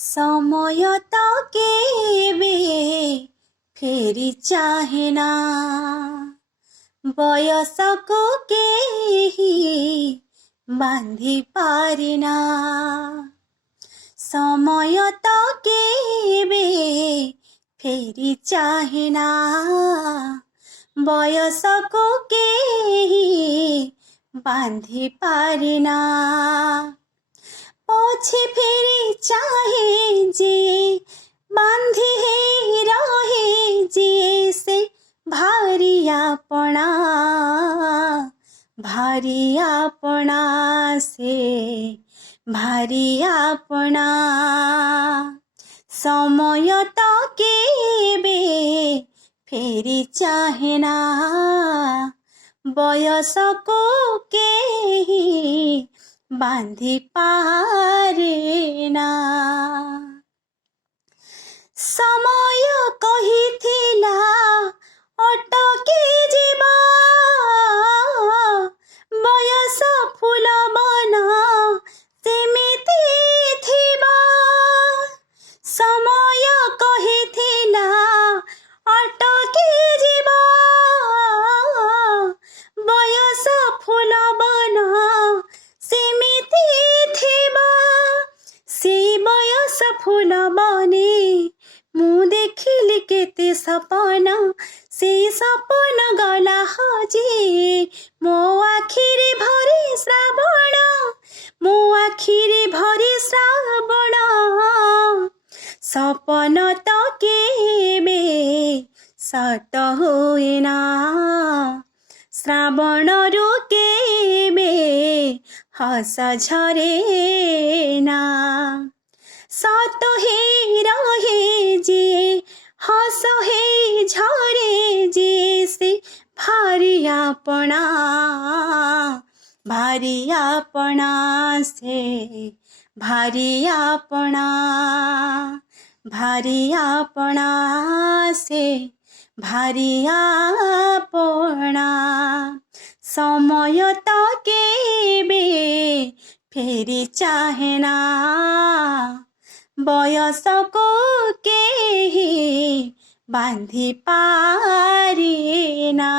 সময় তো কেবে ফেরি চাহে না, বয়সকু কেহি বাঁধি পারে না। সময় তো কেবে ফেরি চাহে না, বয়সকু কেহি বাঁধি পারে না। পছে ফেরি চাহে যে বাঁধি হে রহে যে সে ভারি আপনা, ভারি আপনা সে ভারি আপনা। সময় তো কেবে ফেরি চাহে না, বয়সকু কেহি বাঁধি পারে না। সময় কহিথিলা অটকি ଯିବା, ବୟସ ଫୁଲ ବନ ସେମିତି ଥିବା। ସମୟ କହିଥିଲା ଅଟକି ଯିବା, ବୟସ ଫୁଲ ବନ ସେମିତି ଥିବା। ସେଇ ବୟସ ଫୁଲ ବନେ ମୁଁ ଦେଖିଲି କେତେ ସପନ, ସେଇ ସପନ ଗଲା ହଜି ମୋ ଆଖିରେ ଭରି ଶ୍ରାବଣ, ମୋ ଆଖିରେ ଭରି ଶ୍ରାବଣ। ସପନ ତ କେବେ ସତ ହୁଏ ନା, ଶ୍ରାବଣରୁ କେବେ ହସ ଝରେ ନା। সত হে রহে যে হস হে ঝরে যে সে ভারি আপনা, ভারি আপনা সে ভারি আপনা, ভারি আপনা সে ভারি আপনা। সময় তো কেবে ফেরি চাহে না, বয়সকু কেহি বাঁধি পারে না।